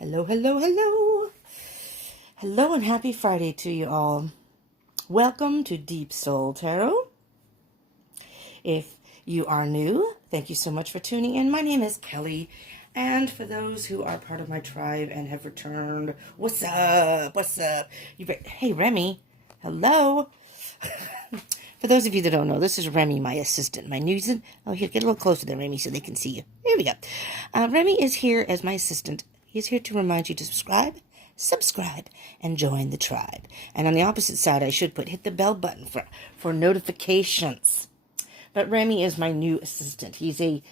Hello, hello, hello. Hello and happy Friday to you all. Welcome to Deep Soul Tarot. If you are new, thank you so much for tuning in. My name is Kelly. And for those who are part of my tribe and have returned, what's up? What's up? Hey, Remy. Hello. For those of you that don't know, this is Remy, my assistant. My new... Oh, here, get a little closer there, Remy, so they can see you. There we go. Remy is here as my assistant. He's here to remind you to subscribe, and join the tribe. And on the opposite side, I should hit the bell button for notifications. But Remy is my new assistant. He's the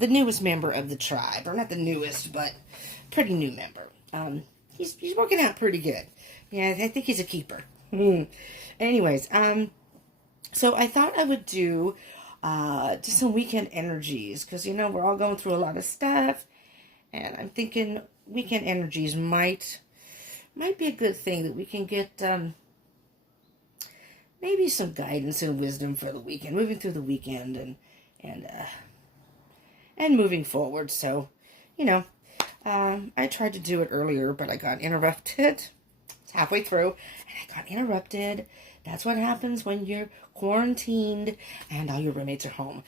newest member of the tribe, or not the newest, but pretty new member. He's working out pretty good. Yeah, I think he's a keeper. Anyways, so I thought I would do just some weekend energies, because we're all going through a lot of stuff. And I'm thinking weekend energies might be a good thing, that we can get maybe some guidance and wisdom for the weekend, moving through the weekend and moving forward. So, I tried to do it earlier, but I got interrupted. It's halfway through, and I got interrupted. That's what happens when you're quarantined and all your roommates are home.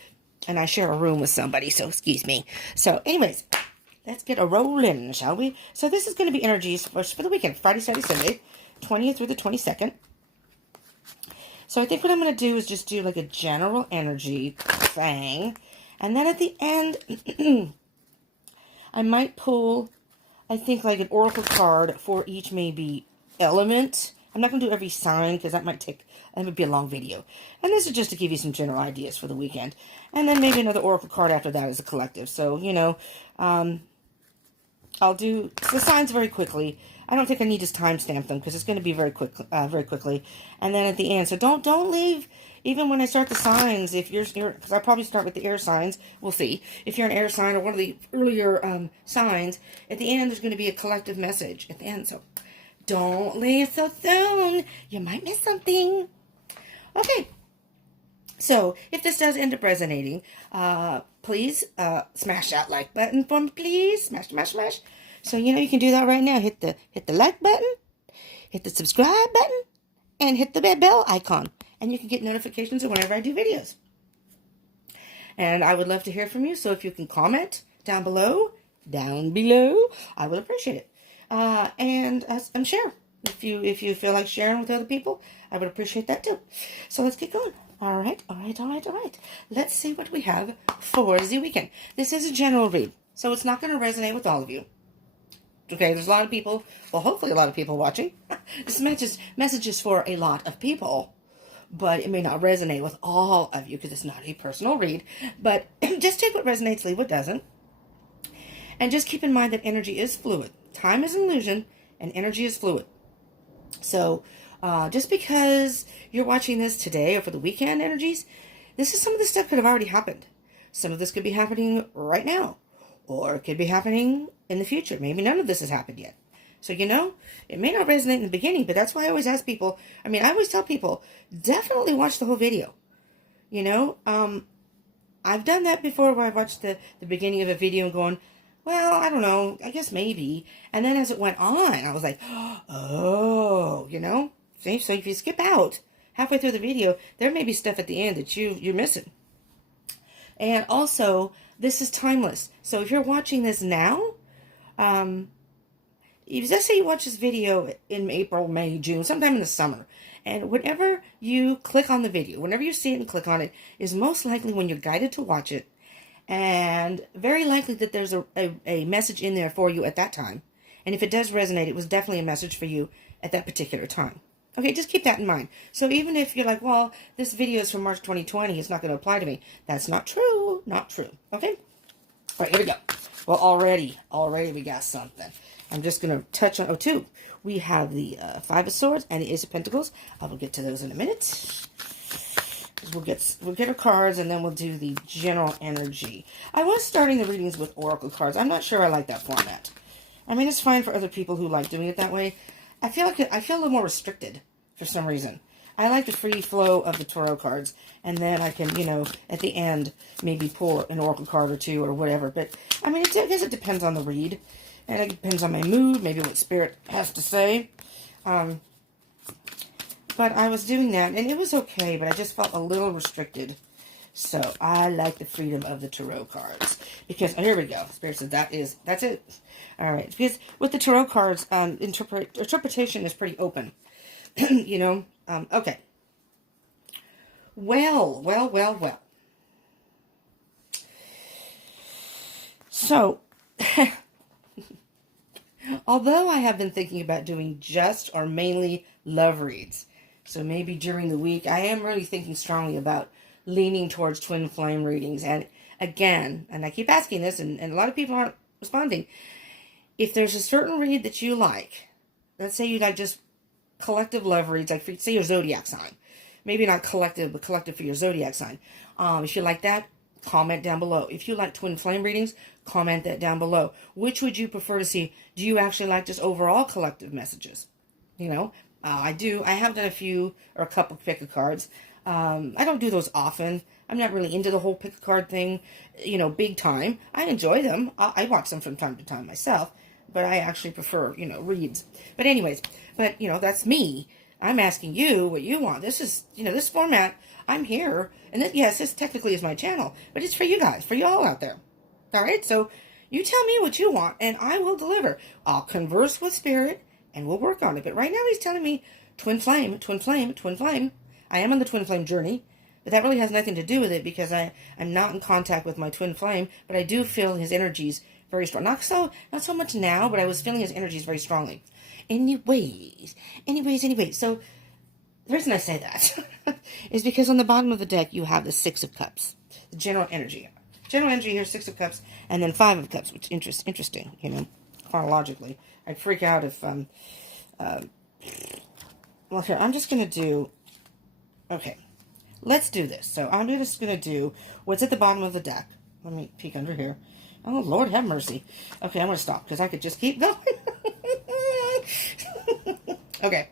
And I share a room with somebody, so excuse me. So, anyways, let's get a rolling, shall we? So this is going to be energies for the weekend, Friday, Saturday, Sunday, 20th through the 22nd. So I think what I'm going to do is just do like a general energy thing. And then at the end, I might pull, I think, like an oracle card for each maybe element. I'm not going to do every sign, because that might be a long video. And this is just to give you some general ideas for the weekend. And then maybe another oracle card after that as a collective. So, I'll do the signs very quickly. I don't think I need to timestamp them, because it's going to be very quickly. And then at the end, so don't leave, even when I start the signs, if you're, because I'll probably start with the air signs. We'll see. If you're an air sign or one of the earlier signs, at the end, there's going to be a collective message at the end. So don't leave so soon. You might miss something. Okay. So, if this does end up resonating, please smash that like button for me, please. Smash, smash, smash. So, you can do that right now. Hit the like button, hit the subscribe button, and hit the bell icon. And you can get notifications of whenever I do videos. And I would love to hear from you. So, if you can comment down below, I would appreciate it. And share. If you feel like sharing with other people, I would appreciate that too. So, let's get going. All right. Let's see what we have for the weekend. This is a general read, so it's not going to resonate with all of you. Okay, there's a lot of people, well, hopefully a lot of people watching. This message is for a lot of people, but it may not resonate with all of you, because it's not a personal read. But just take what resonates, leave what doesn't. And just keep in mind that energy is fluid. Time is an illusion, and energy is fluid. So, just because you're watching this today or for the weekend energies, this is some of the stuff could have already happened. Some of this could be happening right now, or it could be happening in the future. Maybe none of this has happened yet. So, it may not resonate in the beginning, but that's why I always ask people. I always tell people, definitely watch the whole video. I've done that before, where I watched the beginning of a video and going, well, I don't know, I guess maybe. And then as it went on, I was like, oh, See? So if you skip out halfway through the video, there may be stuff at the end that you're missing. And also, this is timeless. So if you're watching this now, let's say you watch this video in April, May, June, sometime in the summer. And whenever you click on the video, whenever you see it and click on it, is most likely when you're guided to watch it. And very likely that there's a message in there for you at that time. And if it does resonate, it was definitely a message for you at that particular time. Okay, just keep that in mind. So even if you're like, well, this video is from March 2020, it's not going to apply to me. That's not true. Not true. Okay? All right, here we go. Well, already we got something. I'm just going to touch on, two. We have the Five of Swords and the Ace of Pentacles. I will get to those in a minute. We'll get our cards, and then we'll do the general energy. I was starting the readings with oracle cards. I'm not sure I like that format. It's fine for other people who like doing it that way. I feel a little more restricted for some reason. I like the free flow of the tarot cards, and then I can, at the end, maybe pull an oracle card or two or whatever. But, I guess it depends on the read. And it depends on my mood, maybe what Spirit has to say. But I was doing that, and it was okay, but I just felt a little restricted. So I like the freedom of the tarot cards. Because, oh, here we go. Spirit said that's it. All right. Because with the tarot cards, interpretation is pretty open. You know? Okay. Well. So, although I have been thinking about doing just or mainly love reads, so maybe during the week, I am really thinking strongly about leaning towards twin flame readings. And again, and I keep asking this, and a lot of people aren't responding. If there's a certain read that you like, let's say you like just collective love reads, like say your zodiac sign. Maybe not collective, but collective for your zodiac sign. If you like that, comment down below. If you like twin flame readings, comment that down below. Which would you prefer to see? Do you actually like just overall collective messages? You know, I do. I have done a few or a couple pick a cards. I don't do those often. I'm not really into the whole pick a card thing, you know, big time. I enjoy them. I watch them from time to time myself, but I actually prefer, you know, reads. But anyways, you know, that's me. I'm asking you what you want. This is, you know, this format, I'm here. And yes, this technically is my channel, but it's for you guys, for you all out there. All right, so you tell me what you want, and I will deliver. I'll converse with Spirit, and we'll work on it. But right now he's telling me twin flame, twin flame, twin flame. I am on the twin flame journey, but that really has nothing to do with it because I'm not in contact with my twin flame, but I do feel his energies very strong. Not so much now, but I was feeling his energies very strongly. Anyways. So the reason I say that is because on the bottom of the deck you have the Six of Cups, the general energy. General energy here, Six of Cups, and then Five of Cups, which is interesting, you know, chronologically. I'd freak out if, well, here, I'm just going to do, okay, let's do this. So I'm just going to do what's at the bottom of the deck. Let me peek under here. Oh, Lord have mercy. Okay, I'm going to stop because I could just keep going. Okay.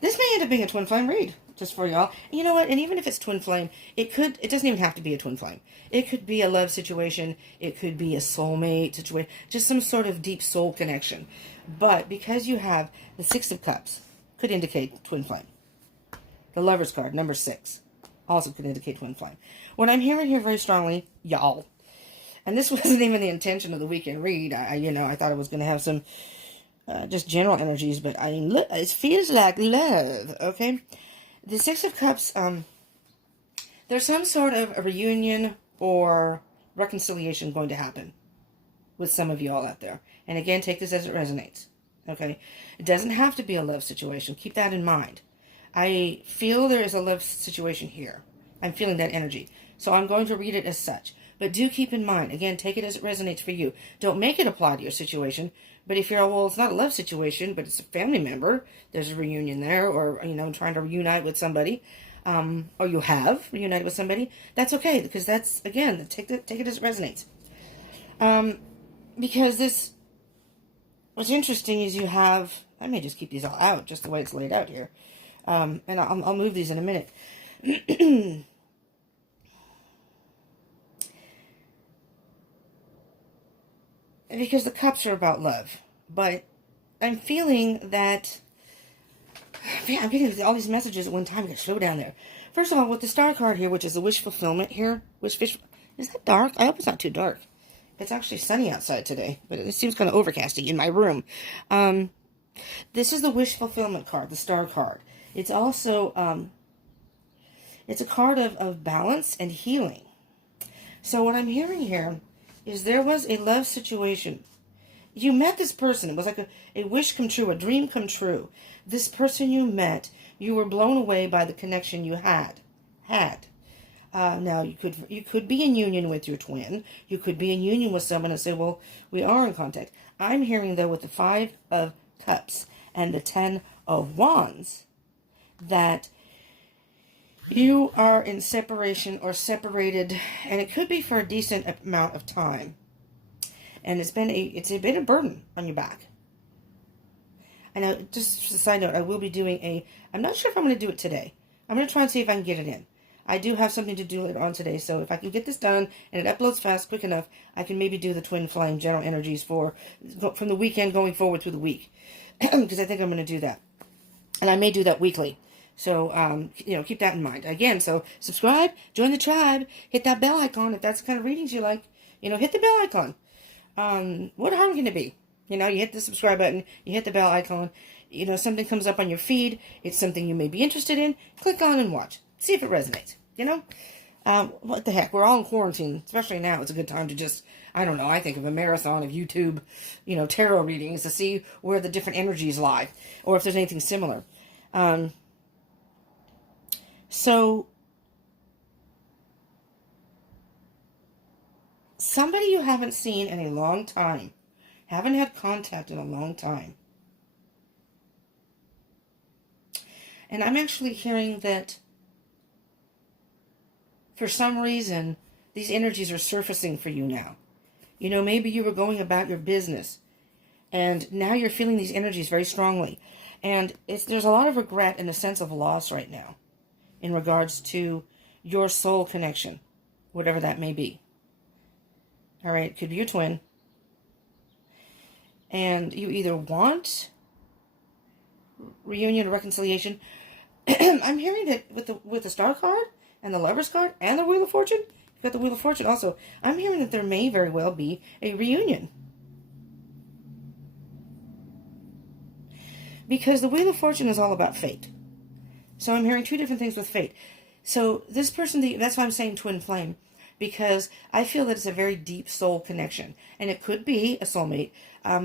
This may end up being a twin flame read, just for y'all. You know what? And even if it's twin flame, it doesn't even have to be a twin flame. It could be a love situation. It could be a soulmate situation. Just some sort of deep soul connection. But because you have the Six of Cups, could indicate twin flame. The Lover's card, number 6, also could indicate twin flame. What I'm hearing here very strongly, y'all, and this wasn't even the intention of the weekend read. I thought it was going to have some just general energies, but it feels like love, okay? The Six of Cups, there's some sort of a reunion or reconciliation going to happen with some of you all out there. And again, take this as it resonates, okay? It doesn't have to be a love situation. Keep that in mind. I feel there is a love situation here. I'm feeling that energy. So I'm going to read it as such. But do keep in mind, again, take it as it resonates for you. Don't make it apply to your situation. But if you're, well, it's not a love situation, but it's a family member, there's a reunion there, or, you know, trying to reunite with somebody, or you have reunited with somebody, that's okay, because that's, again, take it as it resonates. Because what's interesting is you have, I may just keep these all out, just the way it's laid out here. And I'll move these in a minute. Because the cups are about love. But I'm feeling that, man, I'm getting all these messages at one time. I gotta slow down there. First of all, with the star card here, which is the wish fulfillment here, is that dark? I hope it's not too dark. It's actually sunny outside today, but it seems kind of overcasty in my room. This is the wish fulfillment card, the star card. It's also, it's a card of balance and healing. So what I'm hearing here is there was a love situation. You met this person. It was like a wish come true, a dream come true. This person you met, you were blown away by the connection you had. Now, you could be in union with your twin. You could be in union with someone and say, well, we are in contact. I'm hearing, though, with the Five of Cups and the Ten of Wands, that you are in separation or separated, and it could be for a decent amount of time. And it's been a burden on your back. I know, just a side note, I will be doing I'm not sure if I'm going to do it today. I'm going to try and see if I can get it in. I do have something to do later on today, so if I can get this done and it uploads fast, quick enough, I can maybe do the twin flame general energies from the weekend going forward through the week, because I think I'm going to do that, and I may do that weekly. So, keep that in mind. Again, so subscribe, join the tribe, hit that bell icon if that's the kind of readings you like. Hit the bell icon. What harm can it be? You hit the subscribe button, you hit the bell icon, something comes up on your feed, it's something you may be interested in, click on and watch. See if it resonates, what the heck, we're all in quarantine, especially now. It's a good time to just, I don't know, I think of a marathon of YouTube, tarot readings to see where the different energies lie, or if there's anything similar. So, somebody you haven't seen in a long time, haven't had contact in a long time. And I'm actually hearing that for some reason, these energies are surfacing for you now. Maybe you were going about your business, and now you're feeling these energies very strongly. And there's a lot of regret and a sense of loss right now in regards to your soul connection, whatever that may be. All right, it could be your twin. And you either want reunion or reconciliation. I'm hearing that with the Star card and the Lover's card and the Wheel of Fortune, you've got the Wheel of Fortune also. I'm hearing that there may very well be a reunion. Because the Wheel of Fortune is all about fate. So I'm hearing two different things with fate. So this person, that's why I'm saying twin flame. Because I feel that it's a very deep soul connection. And it could be a soulmate.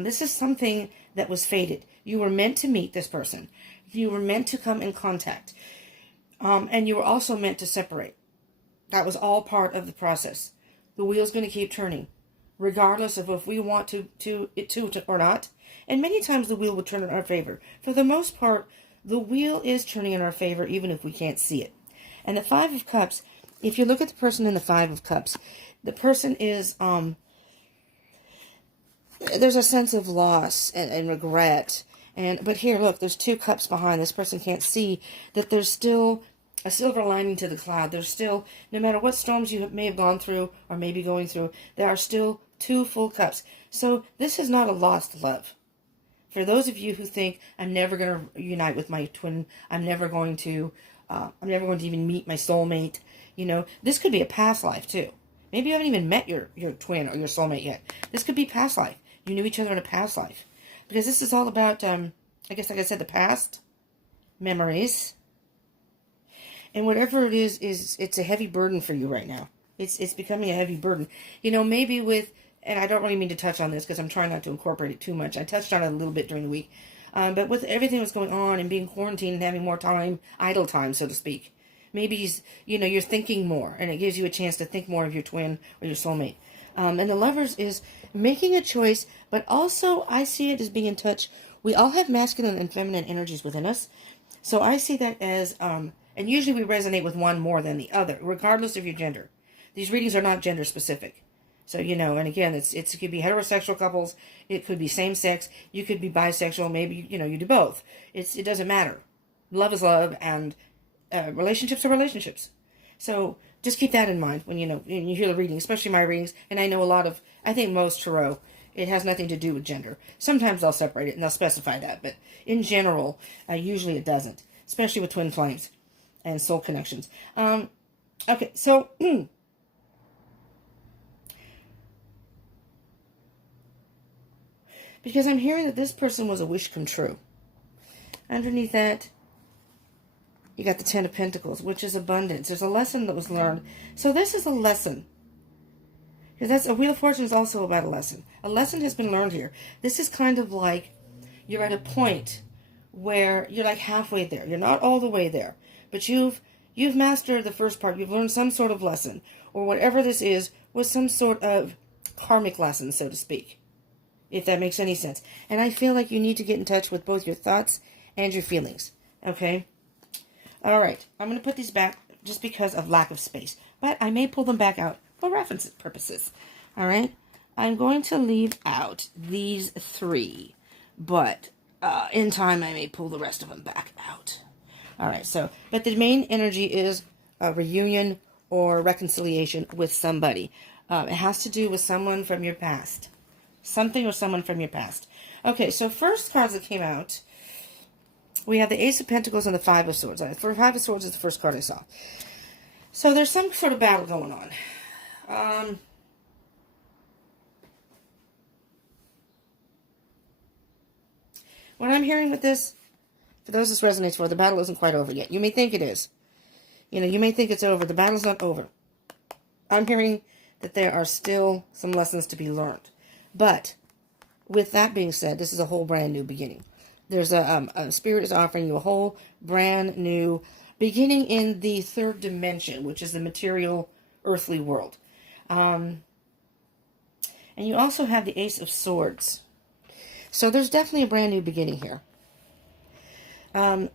This is something that was fated. You were meant to meet this person. You were meant to come in contact. And you were also meant to separate. That was all part of the process. The wheel's going to keep turning, regardless of if we want to or not. And many times the wheel will turn in our favor. For the most part, the wheel is turning in our favor, even if we can't see it. And the Five of Cups, if you look at the person in the Five of Cups, the person is, there's a sense of loss and regret. But here, look, there's two cups behind. This person can't see that there's still a silver lining to the cloud. There's still, no matter what storms you may have gone through or may be going through, there are still two full cups. So this is not a lost love. For those of you who think, I'm never going to unite with my twin, I'm never going to even meet my soulmate, this could be a past life too. Maybe you haven't even met your twin or your soulmate yet. This could be past life. You knew each other in a past life. Because this is all about, I guess like I said, the past, memories. And whatever it is it's a heavy burden for you right now. It's becoming a heavy burden. Maybe with, and I don't really mean to touch on this because I'm trying not to incorporate it too much. I touched on it a little bit during the week. But with everything that's going on and being quarantined and having more time, idle time, so to speak, maybe, you're thinking more, and it gives you a chance to think more of your twin or your soulmate. And the Lovers is making a choice, but also I see it as being in touch. We all have masculine and feminine energies within us. So I see that as, and usually we resonate with one more than the other, regardless of your gender. These readings are not gender specific. So, and again, it could be heterosexual couples. It could be same sex. You could be bisexual. Maybe, you do both. It doesn't matter. Love is love, and relationships are relationships. So just keep that in mind when you hear the reading, especially my readings. And I know I think most tarot, it has nothing to do with gender. Sometimes they'll separate it and they'll specify that, but in general, usually it doesn't, especially with twin flames and soul connections. Okay, so because I'm hearing that this person was a wish come true. Underneath that, you got the Ten of Pentacles, which is abundance. There's a lesson that was learned. So this is a lesson. Because a Wheel of Fortune is also about a lesson. A lesson has been learned here. This is kind of like you're at a point where you're like halfway there. You're not all the way there. But you've mastered the first part. You've learned some sort of lesson. Or whatever this is was some sort of karmic lesson, so to speak. If that makes any sense. And I feel like you need to get in touch with both your thoughts and your feelings. Okay? All right. I'm going to put these back just because of lack of space. But I may pull them back out for reference purposes. All right? I'm going to leave out these three. But in time, I may pull the rest of them back out. All right. But the main energy is reunion or reconciliation with somebody. It has to do with someone from your past. Something or someone from your past. Okay, so first cards that came out, we have the Ace of Pentacles and the Five of Swords. The Five of Swords is the first card I saw. So there's some sort of battle going on. What I'm hearing with this, for those this resonates for, the battle isn't quite over yet. You may think it is. You may think it's over. The battle's not over. I'm hearing that there are still some lessons to be learned. But with that being said, this is a whole brand new beginning. There's a spirit is offering you a whole brand new beginning in the third dimension, which is the material, earthly world. And you also have the Ace of Swords. So there's definitely a brand new beginning here. It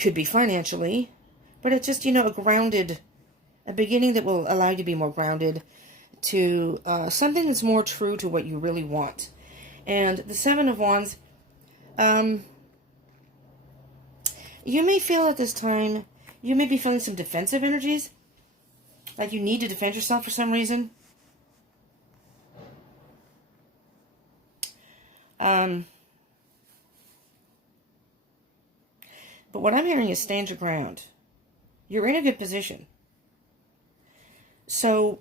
could be financially, but it's just, a beginning that will allow you to be more grounded to something that's more true to what you really want. And the Seven of Wands, you may feel at this time, you may be feeling some defensive energies, like you need to defend yourself for some reason. But what I'm hearing is stand your ground. You're in a good position. So,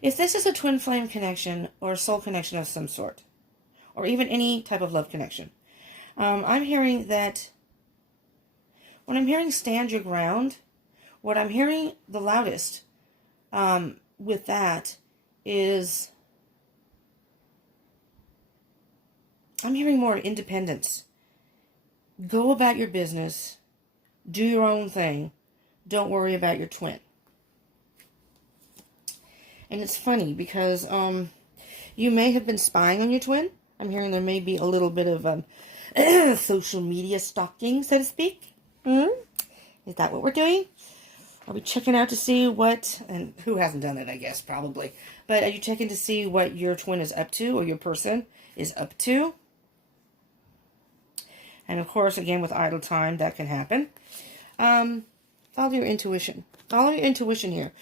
if this is a twin flame connection or a soul connection of some sort, or even any type of love connection, I'm hearing that when I'm hearing stand your ground, what I'm hearing the loudest with that is I'm hearing more independence. Go about your business. Do your own thing. Don't worry about your twin. And it's funny because you may have been spying on your twin. I'm hearing there may be a little bit of social media stalking, so to speak. Is that what we're doing? Are we checking out to see what, and who hasn't done it, I guess, probably. But are you checking to see what your twin is up to or your person is up to? And of course, again, with idle time, that can happen. Follow your intuition. Follow your intuition here.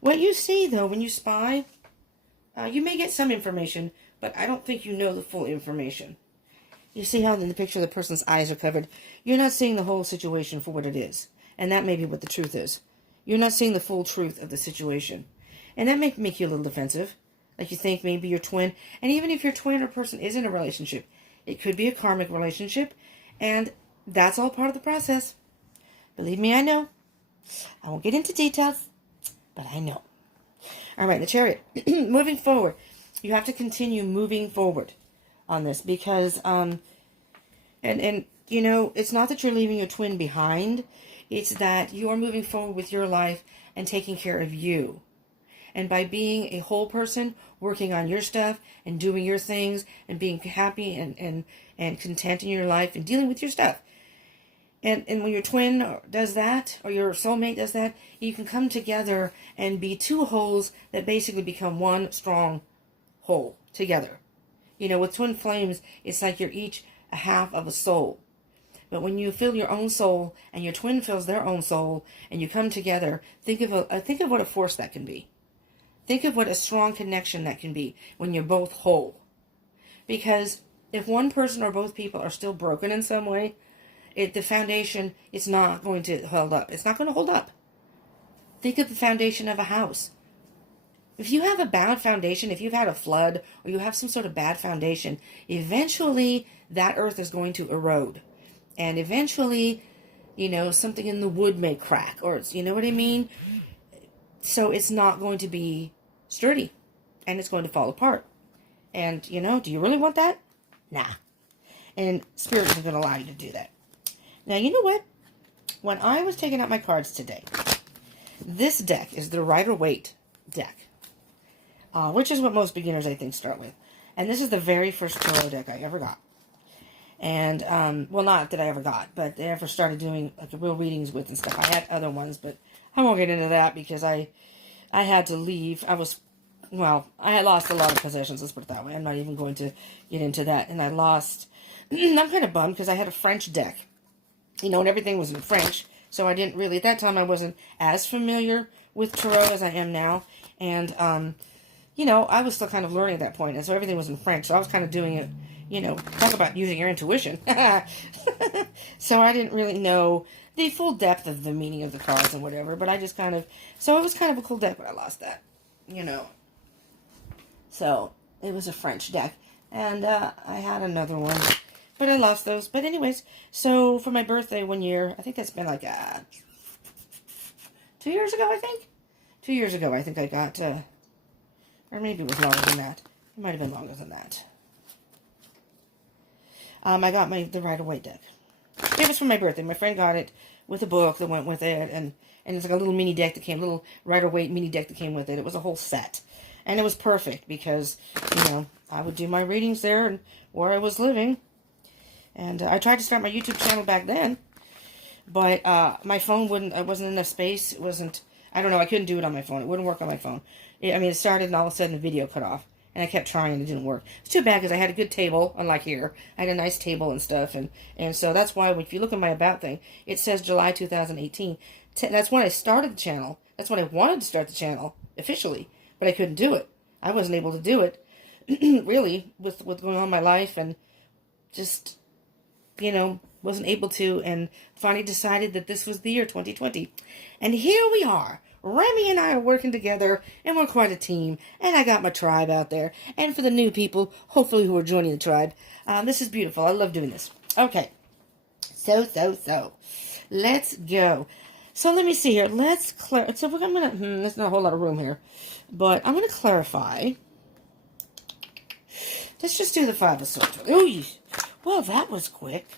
What you see, though, when you spy, you may get some information, but I don't think you know the full information. You see how in the picture the person's eyes are covered? You're not seeing the whole situation for what it is. And that may be what the truth is. You're not seeing the full truth of the situation. And that may make you a little defensive. Like you think maybe your twin. And even if your twin or person is in a relationship, it could be a karmic relationship. And that's all part of the process. Believe me, I know. I won't get into details, but I know. All right, the Chariot. Moving forward. You have to continue moving forward on this because, it's not that you're leaving your twin behind. It's that you are moving forward with your life and taking care of you. And by being a whole person, working on your stuff and doing your things and being happy and content in your life and dealing with your stuff. And when your twin does that, or your soulmate does that, you can come together and be two wholes that basically become one strong whole together. With twin flames, it's like you're each a half of a soul. But when you feel your own soul and your twin feels their own soul and you come together, think of what a force that can be. Think of what a strong connection that can be when you're both whole. Because if one person or both people are still broken in some way, the foundation is not going to hold up. It's not going to hold up. Think of the foundation of a house. If you have a bad foundation, if you've had a flood or you have some sort of bad foundation, eventually that earth is going to erode. And eventually, something in the wood may crack, or you know what I mean? So it's not going to be sturdy and it's going to fall apart. And, do you really want that? Nah. And Spirit isn't going to allow you to do that. Now, you know what? When I was taking out my cards today, this deck is the Rider-Waite deck, which is what most beginners, I think, start with. And this is the very first tarot deck I ever got. And, not that I ever got, but I ever started doing like real readings with and stuff. I had other ones, but I won't get into that because I had to leave. I was well, I had lost a lot of possessions, let's put it that way. I'm not even going to get into that. And I lost, I'm kind of bummed because I had a French deck, you know, and everything was in French. So I didn't really, at that time I wasn't as familiar with tarot as I am now. And, you know, I was still kind of learning at that point. And so everything was in French. So I was kind of doing it, you know, talk about using your intuition. So I didn't really know the full depth of the meaning of the cards and whatever. But I just kind of, so it was kind of a cool deck, but I lost that, you know. So it was a French deck. And I had another one, but I lost those. But anyways, so for my birthday one year, I think that's been like 2 years ago, I think. 2 years ago, I think I got, or maybe it was longer than that. It might have been longer than that. I got the Rider-Waite deck. It was for my birthday. My friend got it with a book that went with it, and it's like a little mini deck that came, little Rider-Waite mini deck that came with it. It was a whole set. And it was perfect because, you know, I would do my readings there and where I was living. And I tried to start my YouTube channel back then, but my phone wouldn't, it wasn't enough space. It wasn't, I don't know, I couldn't do it on my phone. It wouldn't work on my phone. It started and all of a sudden the video cut off. And I kept trying and it didn't work. It's too bad because I had a good table, unlike here. I had a nice table and stuff. And so that's why if you look at my About thing, it says July 2018. That's when I started the channel. That's when I wanted to start the channel officially. But I couldn't do it. I wasn't able to do it, really, with going on in my life. And just, you know, wasn't able to. And finally decided that this was the year 2020. And here we are. Remy and I are working together, and we're quite a team, and I got my tribe out there. And for the new people, hopefully who are joining the tribe, this is beautiful. I love doing this. Okay, so, let's go. So let me see here. Let's clarify. So I'm going to, there's not a whole lot of room here, but I'm going to clarify. Let's just do the Five of Swords. Ooh, well, that was quick.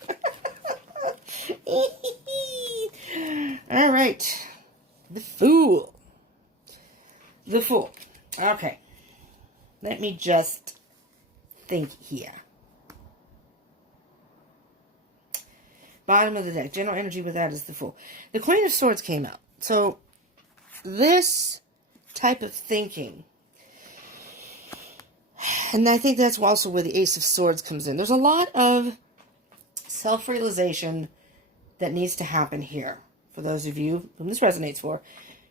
All right. The Fool. The Fool. Okay. Let me just think here. Bottom of the deck. General energy with that is the Fool. The Queen of Swords came out. So, this type of thinking, and I think that's also where the Ace of Swords comes in. There's a lot of self-realization that needs to happen here. For those of you whom this resonates for,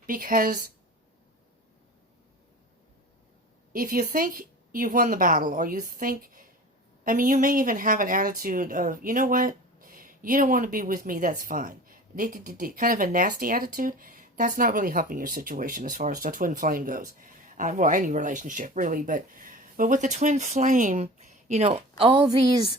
because if you think you've won the battle, or you think, I mean, you may even have an attitude of, you know what, you don't want to be with me, that's fine. Kind of a nasty attitude, that's not really helping your situation as far as the twin flame goes. Well, any relationship, really, but with the twin flame, you know, all these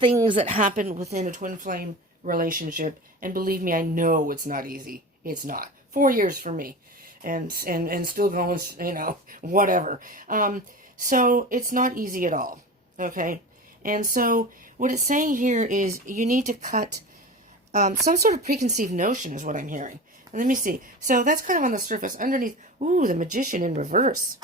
things that happen within a twin flame relationship, and believe me, I know it's not easy. It's not. 4 years for me, and still going, you know, whatever. So it's not easy at all. Okay, and so what it's saying here is you need to cut some sort of preconceived notion, is what I'm hearing. And let me see. So that's kind of on the surface. Underneath, ooh, the Magician in reverse.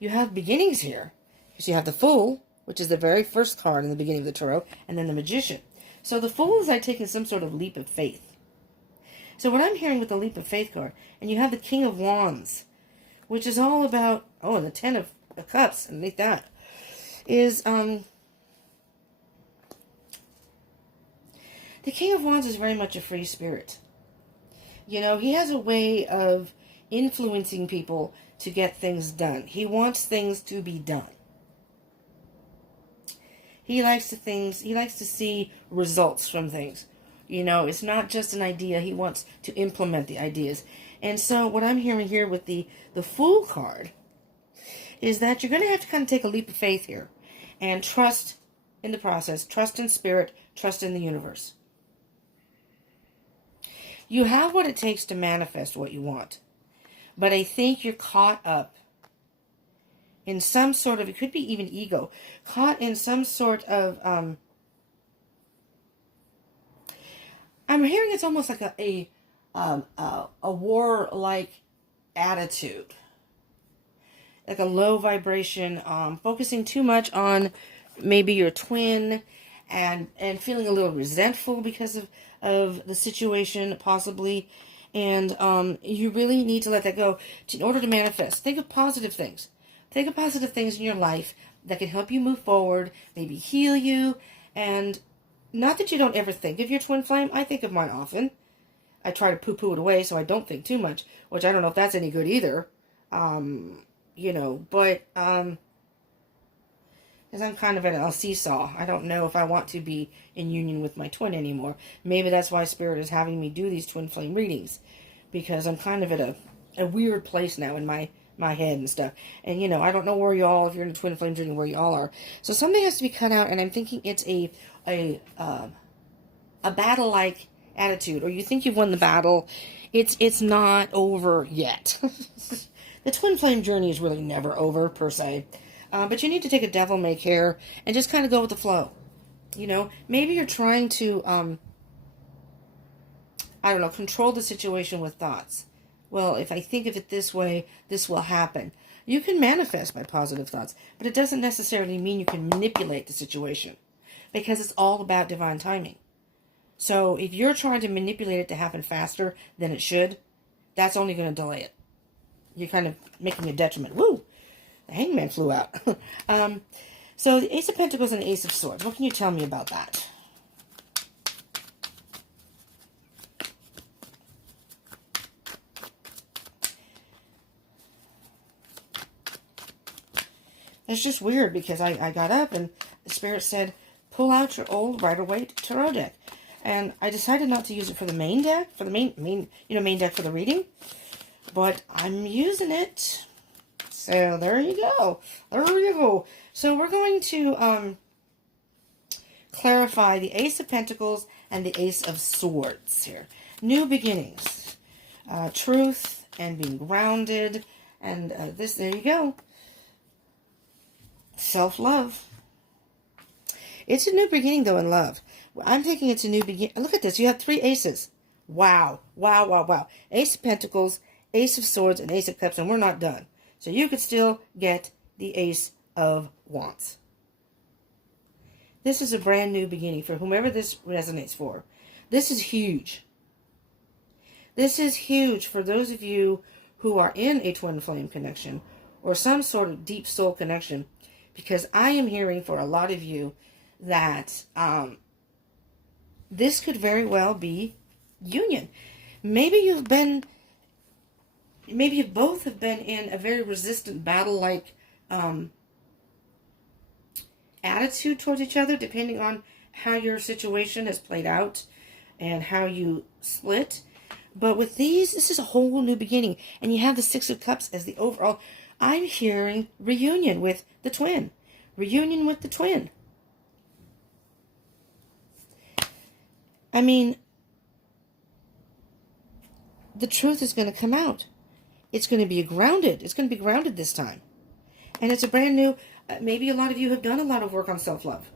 You have beginnings here, because you have the Fool, which is the very first card in the beginning of the tarot, and then the Magician. So the Fool is like taking some sort of leap of faith. So what I'm hearing with the leap of faith card, and you have the King of Wands, which is all about, oh, and the Ten of Cups underneath that, is, the King of Wands is very much a free spirit. You know, he has a way of influencing people to get things done. He wants things to be done. He likes to see results from things. You know, it's not just an idea. He wants to implement the ideas. And so what I'm hearing here with the Fool card is that you're going to have to kind of take a leap of faith here and trust in the process, trust in spirit, trust in the universe. You have what it takes to manifest what you want. But I think you're caught up in some sort of, it could be even ego, caught in some sort of, I'm hearing it's almost like a war-like attitude, like a low vibration, focusing too much on maybe your twin, and feeling a little resentful because of the situation, possibly, And you really need to let that go in order to manifest. Think of positive things. Think of positive things in your life that can help you move forward, maybe heal you. And not that you don't ever think of your twin flame. I think of mine often. I try to poo-poo it away so I don't think too much, which I don't know if that's any good either. But because I'm kind of at a seesaw. I don't know if I want to be in union with my twin anymore. Maybe that's why Spirit is having me do these twin flame readings, because I'm kind of at a weird place now in my head and stuff. And, I don't know where y'all, if you're in a twin flame reading, where y'all are. So something has to be cut out, and I'm thinking it's a battle-like attitude, or you think you've won the battle. It's not over yet. The twin flame journey is really never over, per se. But you need to take a devil may care and just kind of go with the flow. Maybe you're trying to, control the situation with thoughts. Well, if I think of it this way, this will happen. You can manifest by positive thoughts, but it doesn't necessarily mean you can manipulate the situation, because it's all about divine timing. So if you're trying to manipulate it to happen faster than it should, that's only going to delay it. You're kind of making a detriment. Woo! The Hangman flew out. So the Ace of Pentacles and the Ace of Swords. What can you tell me about that? It's just weird, because I got up and the Spirit said, pull out your old Rider-Waite Tarot deck. And I decided not to use it for the main deck, main deck for the reading. But I'm using it. So there you go. There you go. So we're going to clarify the Ace of Pentacles and the Ace of Swords here. New beginnings. Truth and being grounded. And there you go. Self-love. It's a new beginning, though, in love. I'm thinking it's a new beginning. Look at this. You have 3 aces. Wow. Wow, wow, wow. Ace of Pentacles, Ace of Swords, and Ace of Cups, and we're not done. So you could still get the Ace of Wands. This is a brand new beginning for whomever this resonates for. This is huge. This is huge for those of you who are in a twin flame connection or some sort of deep soul connection, because I am hearing for a lot of you that this could very well be union. Maybe you both have been in a very resistant battle-like attitude towards each other, depending on how your situation has played out and how you split. But with these, this is a whole new beginning. And you have the Six of Cups as the overall. I'm hearing reunion with the twin. Reunion with the twin. I mean, the truth is going to come out. It's going to be grounded. It's going to be grounded this time. And it's a brand new, maybe a lot of you have done a lot of work on self-love.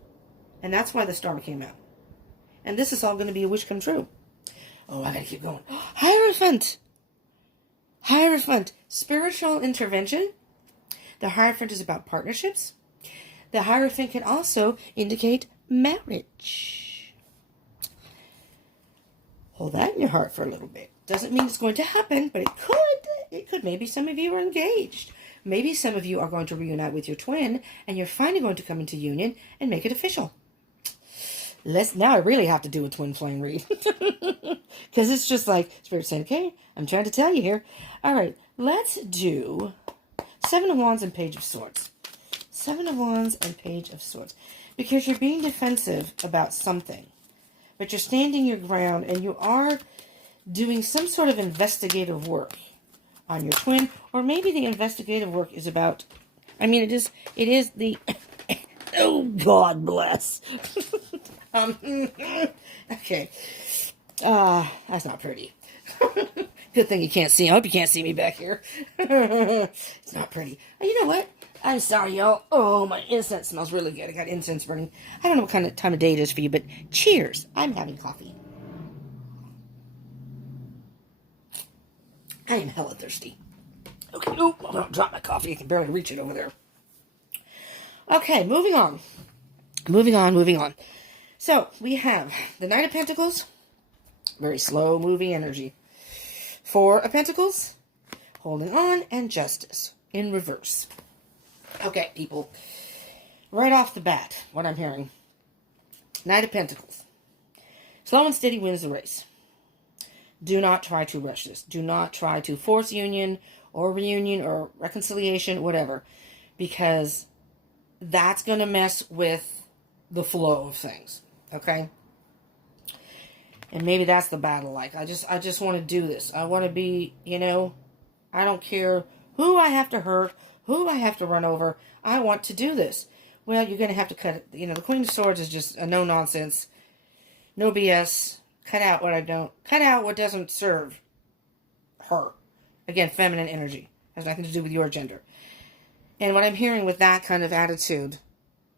And that's why the star came out. And this is all going to be a wish come true. Oh, I got to keep going. Hierophant. Hierophant. Spiritual intervention. The Hierophant is about partnerships. The Hierophant can also indicate marriage. Hold that in your heart for a little bit. Doesn't mean it's going to happen, but it could. It could. Maybe some of you are engaged. Maybe some of you are going to reunite with your twin, and you're finally going to come into union and make it official. Now I really have to do a twin flame read. Because it's just like, Spirit saying, okay, I'm trying to tell you here. All right, let's do 7 of Wands and Page of Swords. 7 of Wands and Page of Swords. Because you're being defensive about something. But you're standing your ground, and you are doing some sort of investigative work on your twin. Or maybe the investigative work is about, I mean, it is the, oh, God bless. Okay. That's not pretty. Good thing you can't see. I hope you can't see me back here. It's not pretty. You know what? I'm sorry, y'all. Oh, my incense smells really good. I got incense burning. I don't know what kind of time of day it is for you, but cheers. I'm having coffee. I am hella thirsty. Okay. Oh, I don't drop my coffee. I can barely reach it over there. Okay, moving on. Moving on. So, we have the Knight of Pentacles. Very slow moving energy. Four of Pentacles, holding on, and Justice in reverse. Okay, people. Right off the bat, what I'm hearing. Knight of Pentacles. Slow and steady wins the race. Do not try to rush this. Do not try to force union or reunion or reconciliation, whatever. Because that's going to mess with the flow of things. Okay? And maybe that's the battle. Like, I just want to do this. I want to be, I don't care who I have to hurt, who I have to run over. I want to do this. Well, you're going to have to cut it. The Queen of Swords is just a no-nonsense, no BS. Cut out what doesn't serve her. Again, feminine energy. Has nothing to do with your gender. And what I'm hearing with that kind of attitude,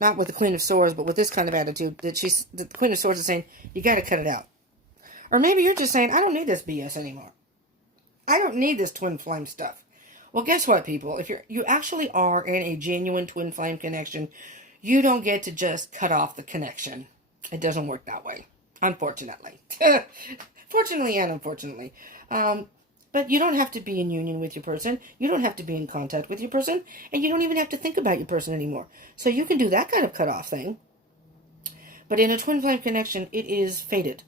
not with the Queen of Swords, but with this kind of attitude, that the Queen of Swords is saying, you got to cut it out. Or maybe you're just saying, I don't need this BS anymore. I don't need this twin flame stuff. Well, guess what, people? If you actually are in a genuine twin flame connection, you don't get to just cut off the connection. It doesn't work that way. Unfortunately. Fortunately and unfortunately. But you don't have to be in union with your person. You don't have to be in contact with your person. And you don't even have to think about your person anymore. So you can do that kind of cut-off thing. But in a twin flame connection, it is fated.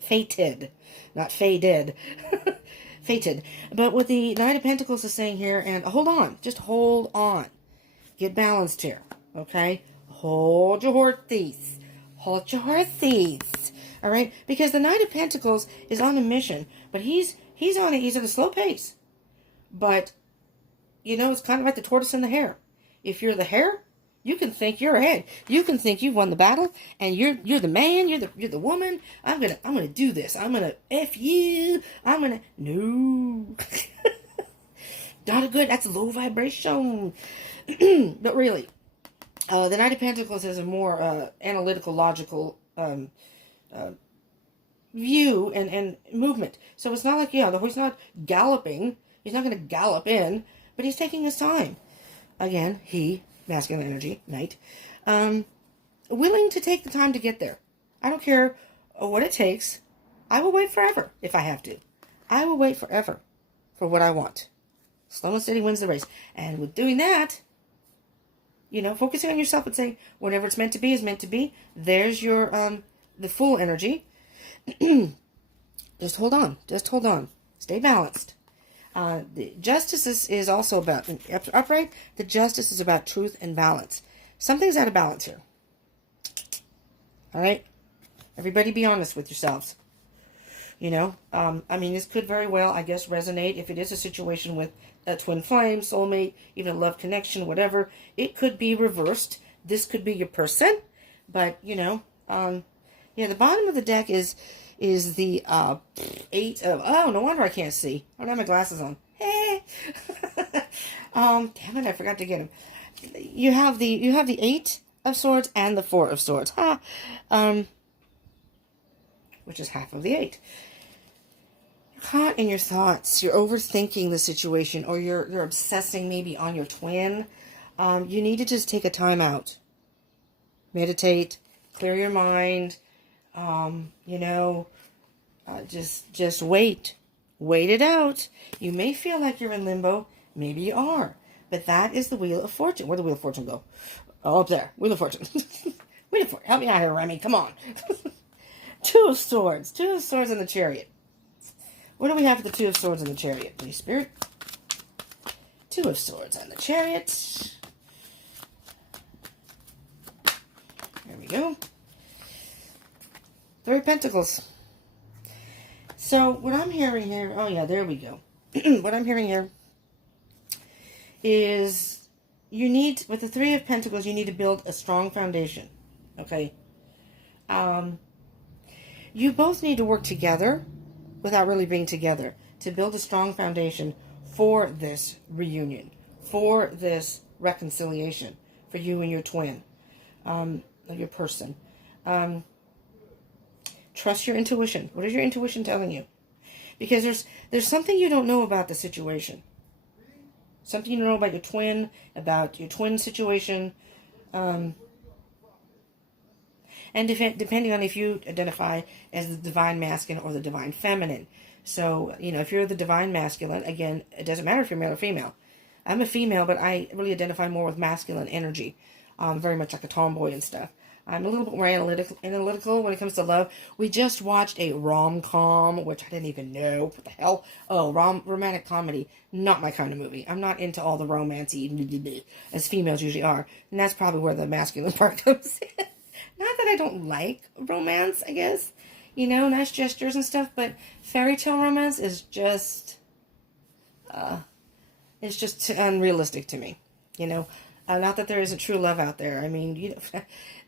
Fated. Not faded. Fated. But what the Knight of Pentacles is saying here, and hold on. Just hold on. Get balanced here. Okay? Hold your horses. Hold your horses. All right? Because the Knight of Pentacles is on a mission, but he's at a slow pace. But it's kind of like the tortoise and the hare. If you're the hare, you can think you're ahead. You can think you've won the battle, and you're the man, you're the woman. I'm gonna do this. I'm gonna F you. No. Not a good. That's low vibration. But really. The Knight of Pentacles has a more analytical, logical view and movement. So it's not like, the horse not galloping. He's not going to gallop in, but he's taking his time. Again, masculine energy, Knight, willing to take the time to get there. I don't care what it takes. I will wait forever if I have to. I will wait forever for what I want. Slow and steady wins the race. And with doing that, focusing on yourself and saying, whatever it's meant to be is meant to be. There's your, the full energy. Just hold on. Just hold on. Stay balanced. The Justice is also about, upright, the Justice is about truth and balance. Something's out of balance here. All right? Everybody be honest with yourselves. This could very well, I guess, resonate if it is a situation with a twin flame, soulmate, even a love connection, whatever. It could be reversed. This could be your person. But, the bottom of the deck is the 8 of, oh, no wonder I can't see. I don't have my glasses on. Hey. Damn it, I forgot to get them. You have the 8 of Swords and the 4 of Swords. Which is half of the 8. You're caught in your thoughts. You're overthinking the situation, or you're obsessing maybe on your twin. You need to just take a time out. Meditate. Clear your mind. Just wait. Wait it out. You may feel like you're in limbo. Maybe you are. But that is the Wheel of Fortune. Where'd the Wheel of Fortune go? Oh, up there. Wheel of Fortune. Wheel of Fortune. Help me out here, Remy. Come on. 2 of Swords. 2 of Swords in the Chariot. What do we have for the 2 of Swords in the Chariot, please, Spirit? 2 of Swords and the Chariot. There we go. 3 of Pentacles. So, what I'm hearing here... Oh, yeah, there we go. What I'm hearing here is you need... With the 3 of Pentacles, you need to build a strong foundation. Okay? You both need to work together without really being together to build a strong foundation for this reunion, for this reconciliation, for you and your twin, your person. Trust your intuition. What is your intuition telling you? Because there's something you don't know about the situation. Something you don't know about your twin situation. And depending on if you identify as the divine masculine or the divine feminine. So, if you're the divine masculine, again, it doesn't matter if you're male or female. I'm a female, but I really identify more with masculine energy. Very much like a tomboy and stuff. I'm a little bit more analytical when it comes to love. We just watched a rom-com, which I didn't even know. What the hell? Oh, romantic comedy. Not my kind of movie. I'm not into all the romancy, as females usually are. And that's probably where the masculine part comes in. Not that I don't like romance, I guess. Nice gestures and stuff. But fairy tale romance is just... it's just unrealistic to me. Not that there isn't true love out there. I mean,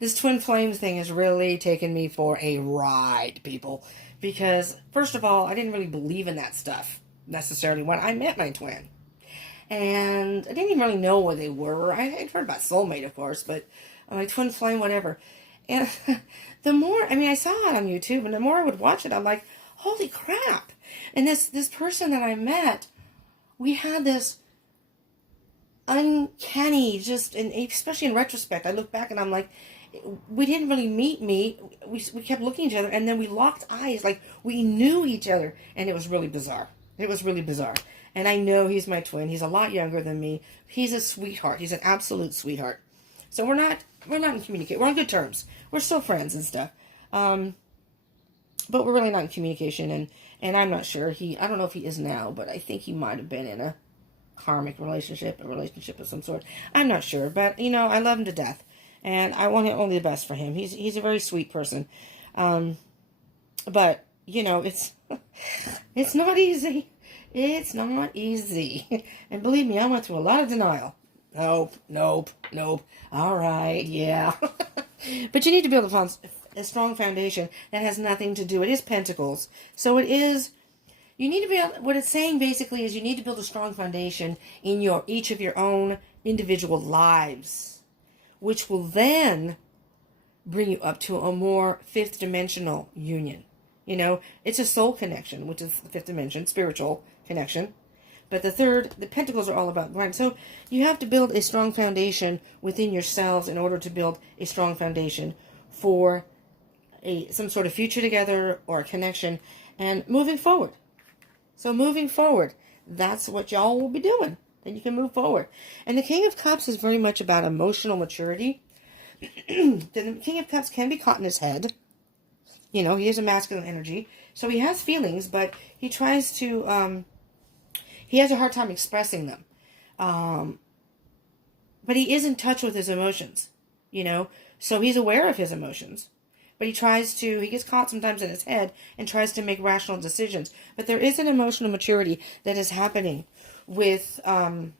this twin flames thing has really taken me for a ride, people. Because, first of all, I didn't really believe in that stuff, necessarily, when I met my twin. And I didn't even really know what they were. I'd heard about soulmate, of course, but my twin flame, whatever. And the more, I saw it on YouTube, and the more I would watch it, I'm like, holy crap. And this person that I met, we had this uncanny, and especially in retrospect, I look back and I'm like, we didn't really meet. We kept looking at each other, and then we locked eyes, like we knew each other, and it was really bizarre. And I know he's my twin. He's a lot younger than me. He's a sweetheart. He's an absolute sweetheart. So we're not in communication. We're on good terms. We're still friends and stuff. But we're really not in communication, and I'm not sure. I don't know if he is now, but I think he might have been in a karmic relationship, a relationship of some sort. I'm not sure, but I love him to death, and I want only the best for him. He's a very sweet person, but it's it's not easy. It's not easy, and believe me, I went through a lot of denial. Nope. All right, yeah, but you need to build a strong foundation that has nothing to do. It is pentacles, so it is. You need to what it's saying basically is you need to build a strong foundation in each of your own individual lives, which will then bring you up to a more fifth dimensional union. It's a soul connection, which is the fifth dimension, spiritual connection. But the pentacles are all about grind. So you have to build a strong foundation within yourselves in order to build a strong foundation for some sort of future together or a connection and moving forward. So moving forward, that's what y'all will be doing. Then you can move forward. And the King of Cups is very much about emotional maturity. The King of Cups can be caught in his head. He has a masculine energy. So he has feelings, but he tries to, he has a hard time expressing them. But he is in touch with his emotions, So he's aware of his emotions. But he gets caught sometimes in his head and tries to make rational decisions. But there is an emotional maturity that is happening with you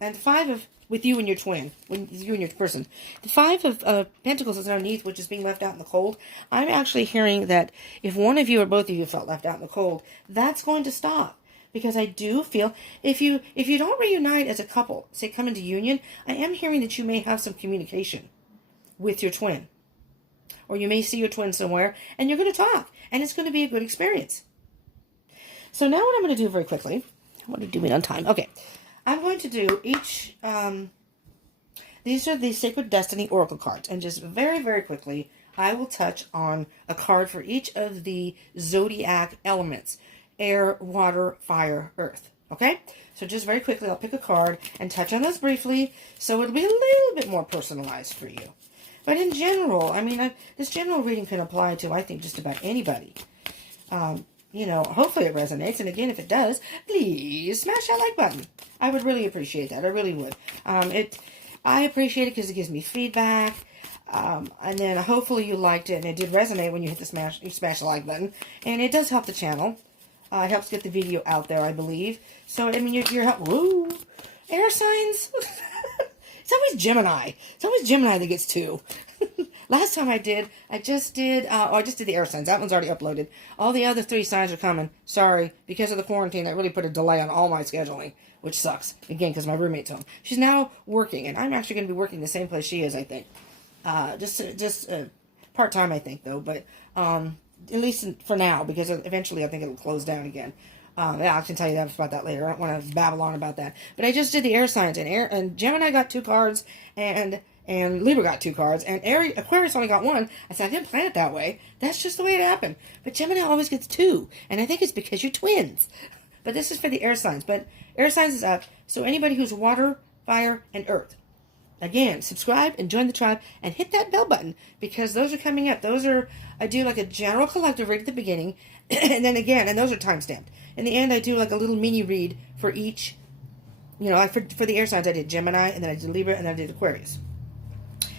and your twin, with you and your person. The Five of Pentacles is underneath, which is being left out in the cold. I'm actually hearing that if one of you or both of you felt left out in the cold, that's going to stop. Because I do feel, if you don't reunite as a couple, say come into union, I am hearing that you may have some communication with your twin. Or you may see your twin somewhere, and you're going to talk, and it's going to be a good experience. So now what I'm going to do very quickly, I want to do it on time. Okay, I'm going to do each, these are the Sacred Destiny Oracle cards, and just very, very quickly, I will touch on a card for each of the zodiac elements, air, water, fire, earth. Okay, so just very quickly, I'll pick a card and touch on this briefly, so it'll be a little bit more personalized for you. But in general, this general reading can apply to, I think, just about anybody. Hopefully it resonates. And again, if it does, please smash that like button. I would really appreciate that. I really would. I appreciate it because it gives me feedback. And then hopefully you liked it and it did resonate when you hit you smash the like button. And it does help the channel. It helps get the video out there, I believe. So, you're help. Woo! Air signs. It's always Gemini. It's always Gemini that gets 2. Last time I just did the air signs. That one's already uploaded. All the other 3 signs are coming. Sorry, because of the quarantine, that really put a delay on all my scheduling, which sucks. Again, because my roommate's home. She's now working, and I'm actually going to be working the same place she is, I think. Just part-time, I think, though. But at least for now, because eventually I think it'll close down again. I can tell you about that later. I don't want to babble on about that. But I just did the air signs, and Gemini got 2 cards, and and Libra got 2 cards, and Aquarius only got 1. I said, I didn't plan it that way. That's just the way it happened. But Gemini always gets 2, and I think it's because you're twins. But this is for the air signs. But air signs is up, so anybody who's water, fire, and earth. Again, subscribe and join the tribe and hit that bell button because those are coming up. Those are, I do like a general collective read at the beginning, and then again, and those are time-stamped. In the end, I do like a little mini read for each, for the air signs, I did Gemini, and then I did Libra, and then I did Aquarius.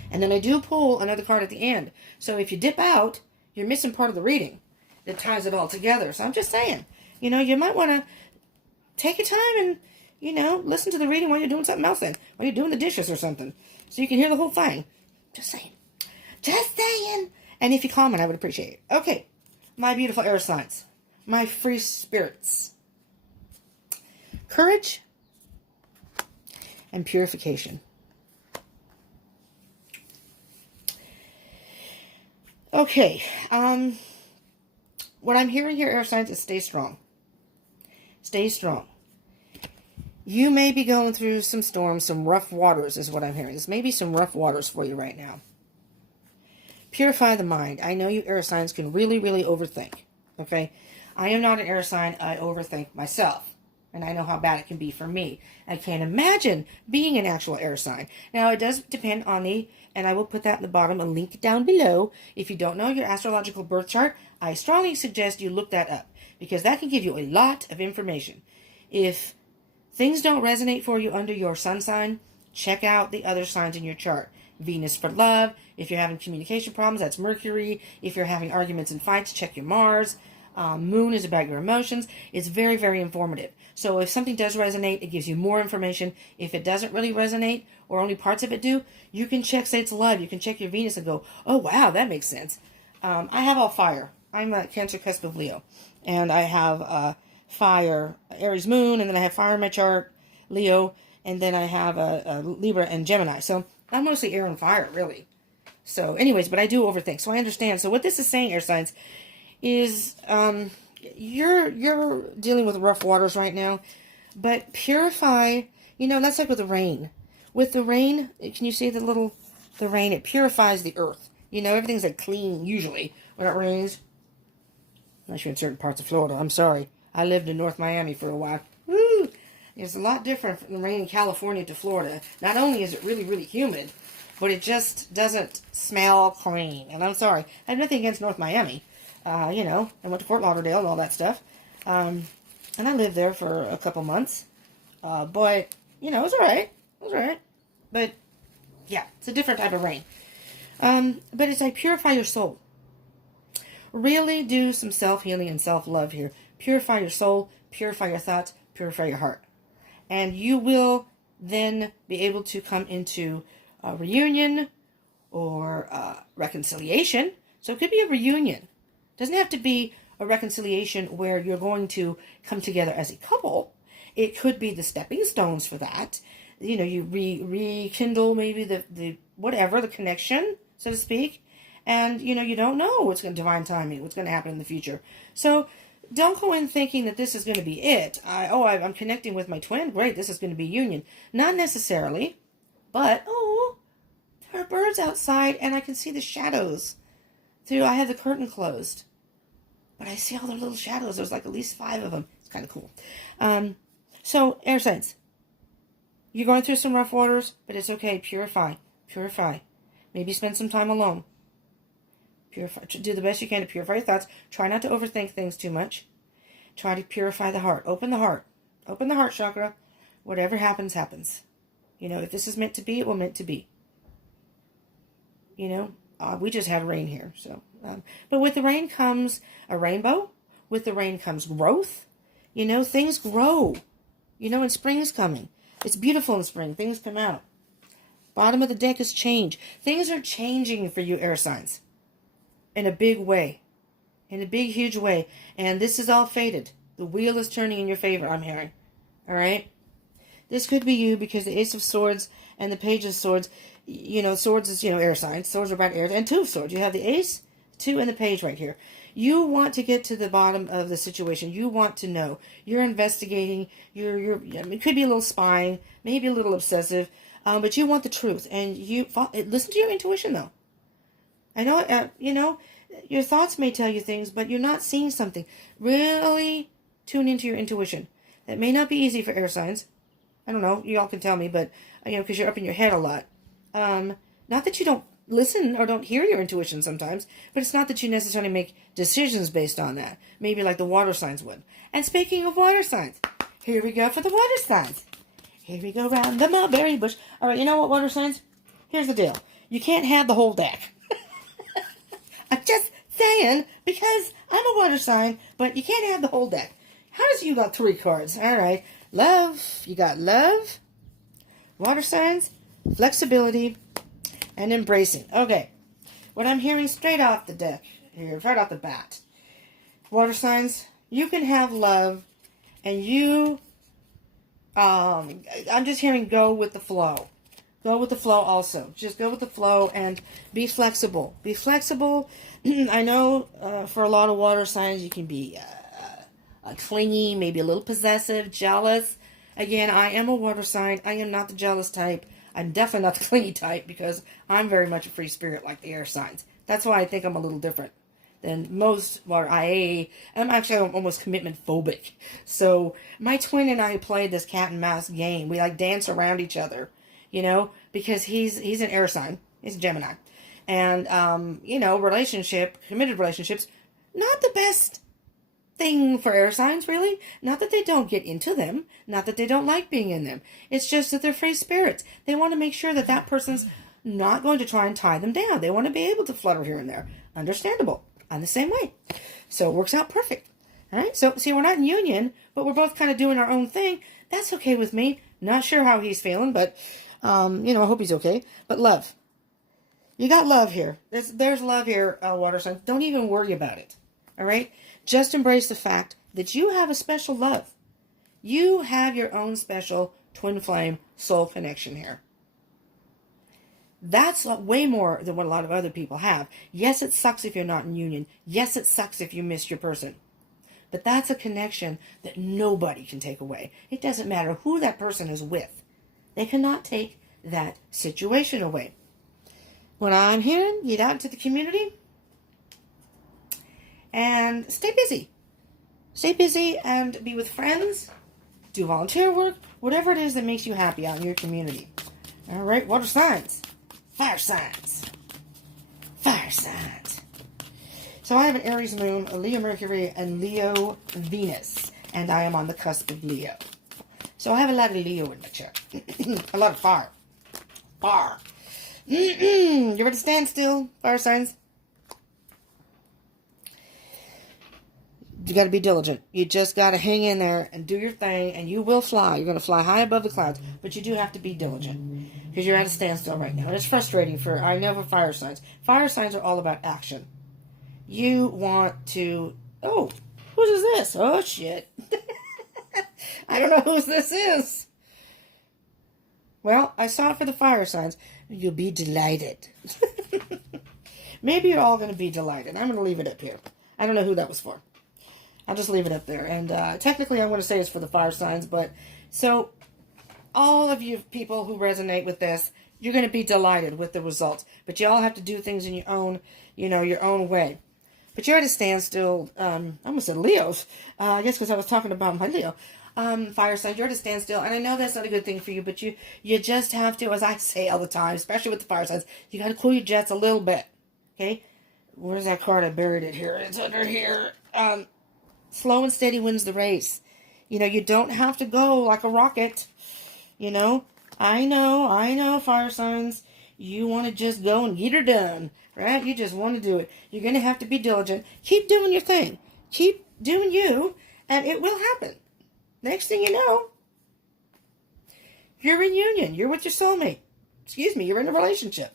And then I do pull another card at the end. So if you dip out, you're missing part of the reading that ties it all together. So I'm just saying, you might want to take your time and, listen to the reading while you're doing something else then. While you're doing the dishes or something. So you can hear the whole thing. Just saying. Just saying. And if you comment, I would appreciate it. Okay. My beautiful air signs. My free spirits. Courage and purification. Okay, what I'm hearing here, air signs, is stay strong. Stay strong. You may be going through some storms, some rough waters is what I'm hearing. This may be some rough waters for you right now. Purify the mind. I know you air signs can really, really overthink, okay? I am not an air sign. I overthink myself. And I know how bad it can be for me. I can't imagine being an actual air sign. Now, it does depend on and I will put that in the bottom, a link down below. If you don't know your astrological birth chart, I strongly suggest you look that up. Because that can give you a lot of information. If things don't resonate for you under your sun sign, check out the other signs in your chart. Venus for love. If you're having communication problems, that's Mercury. If you're having arguments and fights, check your Mars. Moon is about your emotions. It's very, very informative. So if something does resonate, it gives you more information. If it doesn't really resonate, or only parts of it do, you can check, say it's love. You can check your Venus and go, oh, wow, that makes sense. I have all fire. I'm a Cancer cusp of Leo. And I have fire, Aries moon, and then I have fire in my chart, Leo, and then I have a Libra and Gemini. So I'm mostly air and fire, really. So anyways, but I do overthink. So I understand. So what this is saying, air signs, is you're dealing with rough waters right now, but purify. That's like with the rain. With the rain, can you see the rain? It purifies the earth. Everything's like clean usually when it rains. Unless you're in certain parts of Florida. I'm sorry. I lived in North Miami for a while. Woo! It's a lot different from the rain in California to Florida. Not only is it really, really humid, but it just doesn't smell clean. And I'm sorry. I have nothing against North Miami. I went to Fort Lauderdale and all that stuff. And I lived there for a couple months. But, it was alright. It was alright. But, yeah, it's a different type of rain. But it's like purify your soul. Really do some self-healing and self-love here. Purify your soul, purify your thoughts, purify your heart. And you will then be able to come into a reunion or reconciliation. So it could be a reunion. It doesn't have to be a reconciliation where you're going to come together as a couple. It could be the stepping stones for that. You rekindle maybe the whatever, the connection, so to speak. And, you don't know what's going to divine timing, what's going to happen in the future. So don't go in thinking that this is going to be it. I'm connecting with my twin. Great, this is going to be union. Not necessarily. But, there are birds outside and I can see the shadows. I have the curtain closed. But I see all their little shadows. There's like at least 5 of them. It's kind of cool. So, air signs. You're going through some rough waters, but it's okay. Purify. Purify. Maybe spend some time alone. Do the best you can to purify your thoughts. Try not to overthink things too much. Try to purify the heart. Open the heart. Open the heart chakra. Whatever happens, happens. If this is meant to be, it will meant to be. We just had rain here. So, but with the rain comes a rainbow. With the rain comes growth. Things grow. And spring is coming. It's beautiful in spring. Things come out. Bottom of the deck is change. Things are changing for you, air signs. In a big way. In a big, huge way. And this is all fated. The wheel is turning in your favor, I'm hearing. Alright? This could be you because the Ace of Swords and the Page of Swords, swords is, air signs. Swords are about air. And 2 of Swords. You have the Ace, 2, and the Page right here. You want to get to the bottom of the situation. You want to know. You're investigating. It could be a little spying. Maybe a little obsessive. But you want the truth, and listen to your intuition, though. I know, your thoughts may tell you things, but you're not seeing something. Really tune into your intuition. That may not be easy for air signs. I don't know. You all can tell me, but, because you're up in your head a lot. Not that you don't listen or don't hear your intuition sometimes, but it's not that you necessarily make decisions based on that. Maybe like the water signs would. And speaking of water signs, here we go for the water signs. Here we go round the mulberry bush. All right, you know what, water signs? Here's the deal. You can't have the whole deck. I'm just saying, because I'm a water sign, but you can't have the whole deck. How does you got 3 cards? All right. Love. You got love, water signs, flexibility, and embracing. Okay. What I'm hearing straight off the deck here, right off the bat. Water signs, you can have love, and I'm just hearing go with the flow. Go with the flow also. Just go with the flow and be flexible. Be flexible. I know for a lot of water signs you can be clingy, maybe a little possessive, jealous. Again, I am a water sign. I am not the jealous type. I'm definitely not the clingy type because I'm very much a free spirit like the air signs. That's why I think I'm a little different than most water. I'm actually almost commitment phobic. So my twin and I played this cat and mouse game. We like dance around each other, because he's an air sign. He's a Gemini. And, committed relationships, not the best thing for air signs, really. Not that they don't get into them. Not that they don't like being in them. It's just that they're free spirits. They want to make sure that that person's not going to try and tie them down. They want to be able to flutter here and there. Understandable. I'm the same way. So it works out perfect. All right? So, see, we're not in union, but we're both kind of doing our own thing. That's okay with me. Not sure how he's feeling, but, I hope he's okay. But love. You got love here. There's love here, water sign. Don't even worry about it. All right? Just embrace the fact that you have a special love. You have your own special twin flame soul connection here. That's way more than what a lot of other people have. Yes, it sucks if you're not in union. Yes, it sucks if you miss your person. But that's a connection that nobody can take away. It doesn't matter who that person is with. They cannot take that situation away. What I'm hearing, get out into the community and stay busy. Stay busy and be with friends. Do volunteer work. Whatever it is that makes you happy out in your community. All right, water signs. Fire signs. Fire signs. So I have an Aries moon, a Leo Mercury, and Leo Venus. And I am on the cusp of Leo. So I have a lot of Leo in my chart. A lot of fire. Fire. You ready to stand still, fire signs? You got to be diligent. You just got to hang in there and do your thing, and you will fly. You're going to fly high above the clouds, but you do have to be diligent because you're at a standstill right now. And it's frustrating for fire signs. Fire signs are all about action. You want to... Oh, whose is this? Oh, shit. I don't know whose this is. Well, I saw it for the fire signs. You'll be delighted. Maybe you're all going to be delighted. I'm going to leave it up here. I don't know who that was for. I'll just leave it up there. And technically, I'm going to say it's for the fire signs. But so all of you people who resonate with this, you're going to be delighted with the results. But you all have to do things in your own, your own way. But you're at a standstill. I almost said Leos. I guess because I was talking about my Leo. Fire signs, you're at a standstill. And I know that's not a good thing for you. But you just have to, as I say all the time, especially with the fire signs, you got to cool your jets a little bit. Okay? Where's that card? I buried it here. It's under here. Slow and steady wins the race. You don't have to go like a rocket. I know, fire signs. You want to just go and get her done, right? You just want to do it. You're going to have to be diligent. Keep doing your thing. Keep doing you, and it will happen. Next thing you know, you're in union. You're with your soulmate. You're in a relationship.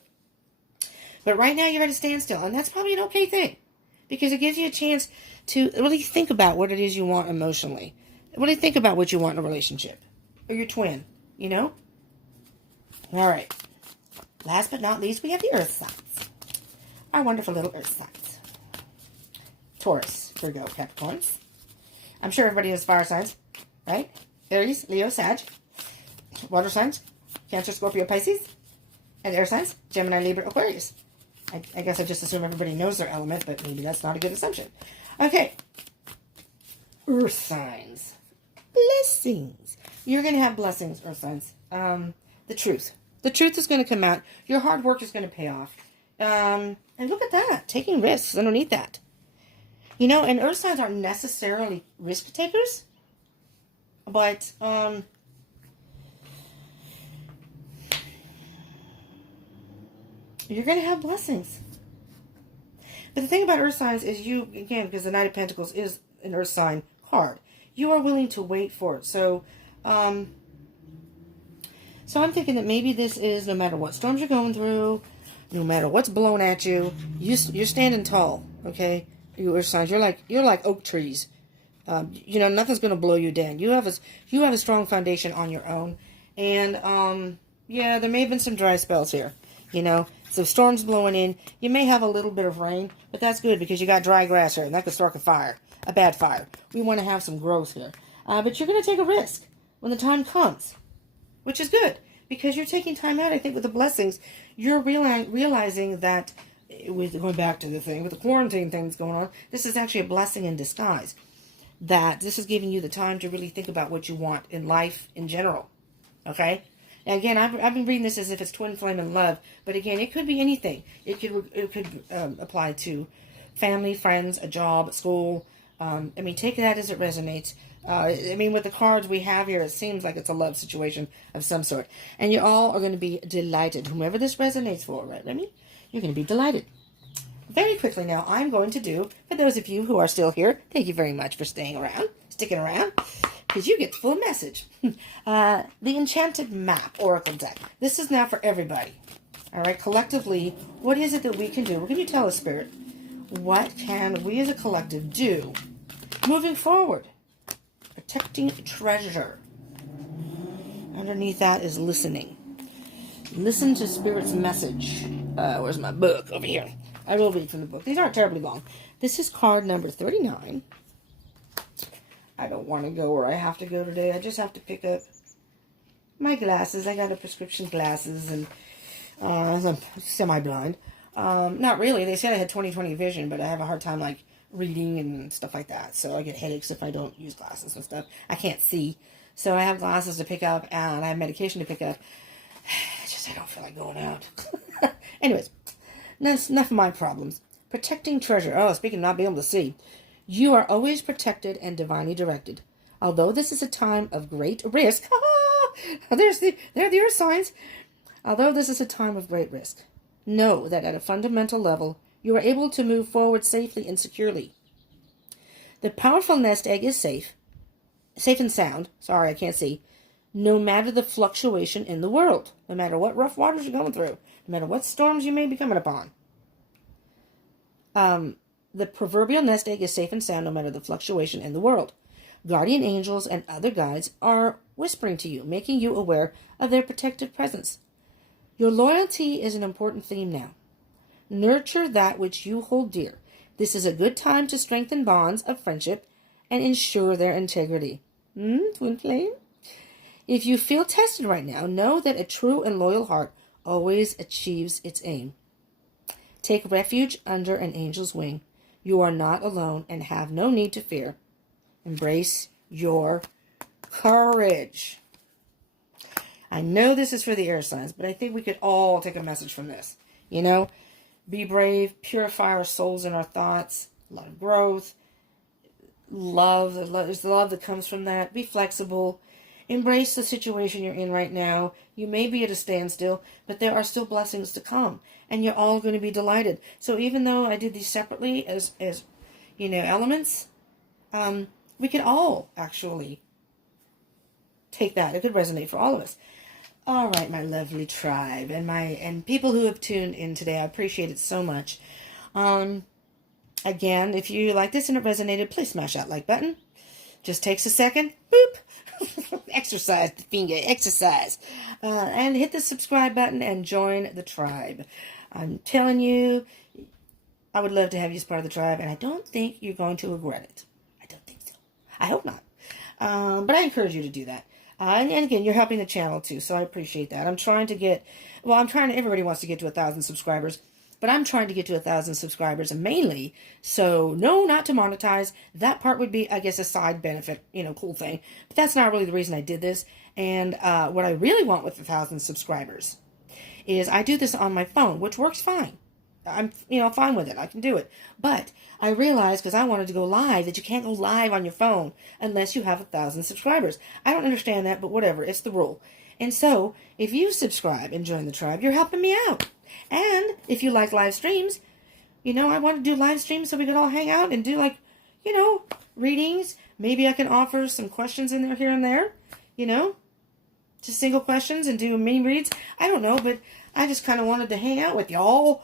But right now you're at a standstill, and that's probably an okay thing because it gives you a chance to really think about what it is you want emotionally. Really think about what you want in a relationship. Or your twin, All right. Last but not least, we have the earth signs. Our wonderful little earth signs. Taurus, Virgo, Capricorns. I'm sure everybody has fire signs, right? Aries, Leo, Sag. Water signs. Cancer, Scorpio, Pisces. And air signs, Gemini, Libra, Aquarius. I guess I just assume everybody knows their element, but maybe that's not a good assumption. Okay. Earth signs. Blessings. You're going to have blessings, Earth signs. The truth. The truth is going to come out. Your hard work is going to pay off. And look at that. Taking risks underneath that. You know, and Earth signs aren't necessarily risk takers. But, you're going to have blessings. But the thing about Earth signs is you, again, because the Knight of Pentacles is an Earth sign card, you are willing to wait for it. So I'm thinking that maybe this is, no matter what storms you're going through, no matter what's blowing at you, you're standing tall, okay? You Earth signs, you're like oak trees. You know, nothing's going to blow you down. You have a strong foundation on your own. And, yeah, there may have been some dry spells here, you know. So storms blowing in, you may have a little bit of rain, but that's good because you got dry grass here, and that could spark a fire, a bad fire. We want to have some growth here. But you're going to take a risk when the time comes, which is good because you're taking time out, I think, with the blessings. You're realizing that, with going back to the thing, with the quarantine things going on, this is actually a blessing in disguise. That this is giving you the time to really think about what you want in life in general. Okay? Now, again, I've been reading this as if it's twin flame and love, but again, it could be anything. It could apply to family, friends, a job, school. I mean, take that as it resonates. I mean, with the cards we have here, it seems like it's a love situation of some sort. And you all are going to be delighted. Whomever this resonates for, right, Remy? You're going to be delighted. Very quickly now, I'm going to do, for those of you who are still here, thank you very much for sticking around, because you get the full message. The Enchanted Map Oracle deck. This is now for everybody. All right, collectively, what is it that we can do? What can you tell us, Spirit? What can we as a collective do moving forward? Protecting treasure. Underneath that is listening. Listen to Spirit's message. Where's my book? Over here. I will read from the book. These aren't terribly long. This is card number 39. I don't want to go where I have to go today. I just have to pick up my glasses. I got a prescription glasses, and I'm semi-blind. Not really. They said I had 20/20 vision, but I have a hard time, like, reading and stuff like that. So I get headaches if I don't use glasses and stuff. I can't see. So I have glasses to pick up, and I have medication to pick up. It's just I don't feel like going out. Anyways, that's enough of my problems. Protecting treasure. Oh, speaking of not being able to see. You are always protected and divinely directed. Although this is a time of great risk. There are the Earth signs. Although this is a time of great risk, know that at a fundamental level, you are able to move forward safely and securely. The powerful nest egg is safe and sound. Sorry, I can't see. No matter the fluctuation in the world, no matter what rough waters you're going through, no matter what storms you may be coming upon. The proverbial nest egg is safe and sound no matter the fluctuation in the world. Guardian angels and other guides are whispering to you, making you aware of their protective presence. Your loyalty is an important theme now. Nurture that which you hold dear. This is a good time to strengthen bonds of friendship and ensure their integrity. Twin flame? If you feel tested right now, know that a true and loyal heart always achieves its aim. Take refuge under an angel's wing. You are not alone and have no need to fear. Embrace your courage. I know this is for the air signs, but I think we could all take a message from this. You know, be brave, purify our souls and our thoughts, a lot of growth, love. There's the love that comes from that. Be flexible. Embrace the situation you're in right now. You may be at a standstill, but there are still blessings to come, and you're all going to be delighted. So even though I did these separately as you know, elements, we can all actually take that. It could resonate for all of us. All right, my lovely tribe and people who have tuned in today, I appreciate it so much. Again, if you like this and it resonated, please smash that like button. Just takes a second. Boop. Exercise the finger. Exercise. And hit the subscribe button and join the tribe. I'm telling you, I would love to have you as part of the tribe, and I don't think you're going to regret it. I don't think so. I hope not. But I encourage you to do that. And again, you're helping the channel too, so I appreciate that. Everybody wants to get to 1,000 subscribers, but I'm trying to get to 1,000 subscribers, and mainly, so no, not to monetize. That part would be, I guess, a side benefit, cool thing. But that's not really the reason I did this. And what I really want with 1,000 subscribers is I do this on my phone, which works fine. I'm, fine with it. I can do it. But I realized, because I wanted to go live, that you can't go live on your phone unless you have 1,000 subscribers. I don't understand that, but whatever. It's the rule. And so, if you subscribe and join the tribe, you're helping me out. And if you like live streams, I want to do live streams so we could all hang out and do readings. Maybe I can offer some questions in there here and there, just single questions and do mini reads. I don't know, but I just kind of wanted to hang out with y'all,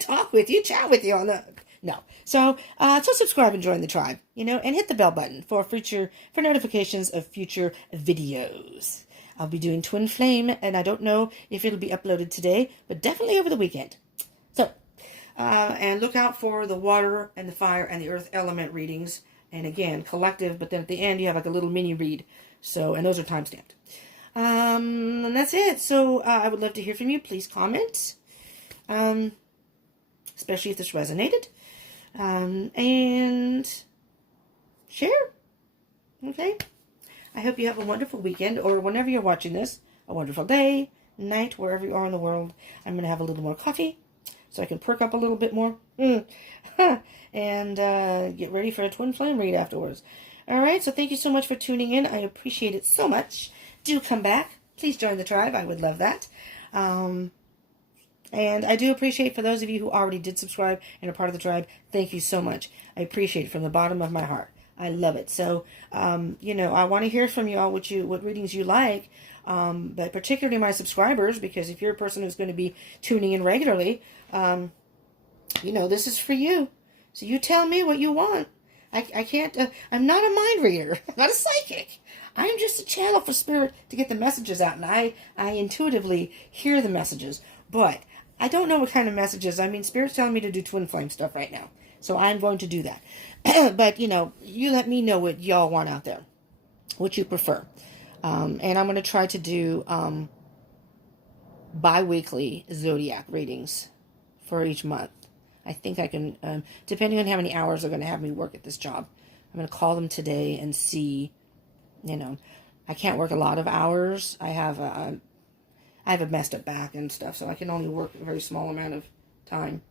talk with you, chat with you on the... No. So subscribe and join the tribe, and hit the bell button for notifications of future videos. I'll be doing Twin Flame, and I don't know if it'll be uploaded today, but definitely over the weekend. So, and look out for the water and the fire and the earth element readings. And again, collective, but then at the end you have like a little mini read. So, and those are time-stamped. And that's it. So, I would love to hear from you. Please comment. Especially if this resonated. And share. Okay? I hope you have a wonderful weekend, or whenever you're watching this, a wonderful day, night, wherever you are in the world. I'm going to have a little more coffee so I can perk up a little bit more. And get ready for a Twin Flame read afterwards. All right, so thank you so much for tuning in. I appreciate it so much. Do come back. Please join the tribe. I would love that. And I do appreciate, for those of you who already did subscribe and are part of the tribe, thank you so much. I appreciate it from the bottom of my heart. I love it. So, I want to hear from you all what readings you like, but particularly my subscribers, because if you're a person who's going to be tuning in regularly, this is for you. So you tell me what you want. I can't, I'm not a mind reader. I'm not a psychic. I am just a channel for spirit to get the messages out, and I intuitively hear the messages, but I don't know what kind of messages. I mean, Spirit's telling me to do Twin Flame stuff right now, so I'm going to do that. But, you let me know what y'all want out there, what you prefer. And I'm going to try to do bi-weekly zodiac readings for each month. I think I can, depending on how many hours they're going to have me work at this job. I'm going to call them today and see, I can't work a lot of hours. I have a messed up back and stuff, so I can only work a very small amount of time.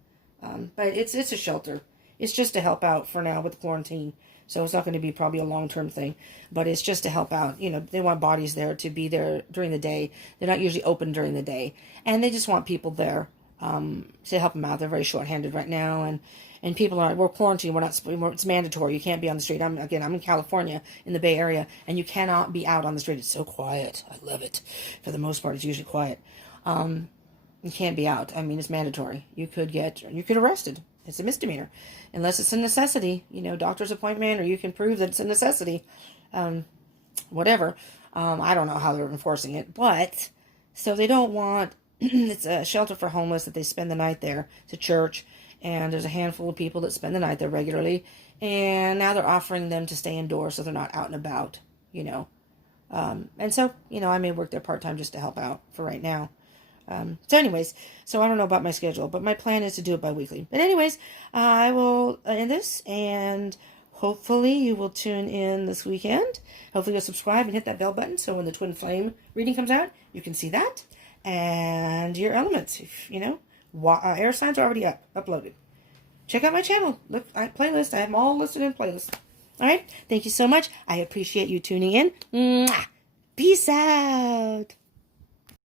But it's a shelter. It's just to help out for now with the quarantine. So it's not going to be probably a long-term thing. But it's just to help out. They want bodies there to be there during the day. They're not usually open during the day. And they just want people there to help them out. They're very short-handed right now. And people we're quarantined. It's mandatory. You can't be on the street. I'm in California, in the Bay Area. And you cannot be out on the street. It's so quiet. I love it. For the most part, it's usually quiet. You can't be out. I mean, it's mandatory. You could get arrested. It's a misdemeanor. Unless it's a necessity, doctor's appointment, or you can prove that it's a necessity. Whatever. I don't know how they're enforcing it. But, so they don't want, it's a shelter for homeless that they spend the night there. It's a church. And there's a handful of people that spend the night there regularly. And now they're offering them to stay indoors so they're not out and about, And so, I may work there part-time just to help out for right now. So anyways, so I don't know about my schedule, but my plan is to do it bi-weekly. But anyways, I will end this, and hopefully you will tune in this weekend. Hopefully you'll subscribe and hit that bell button, so when the Twin Flame reading comes out, you can see that. And your elements, air signs are already uploaded. Check out my channel. Look, playlist. I have them all listed in playlists. All right. Thank you so much. I appreciate you tuning in. Mwah! Peace out.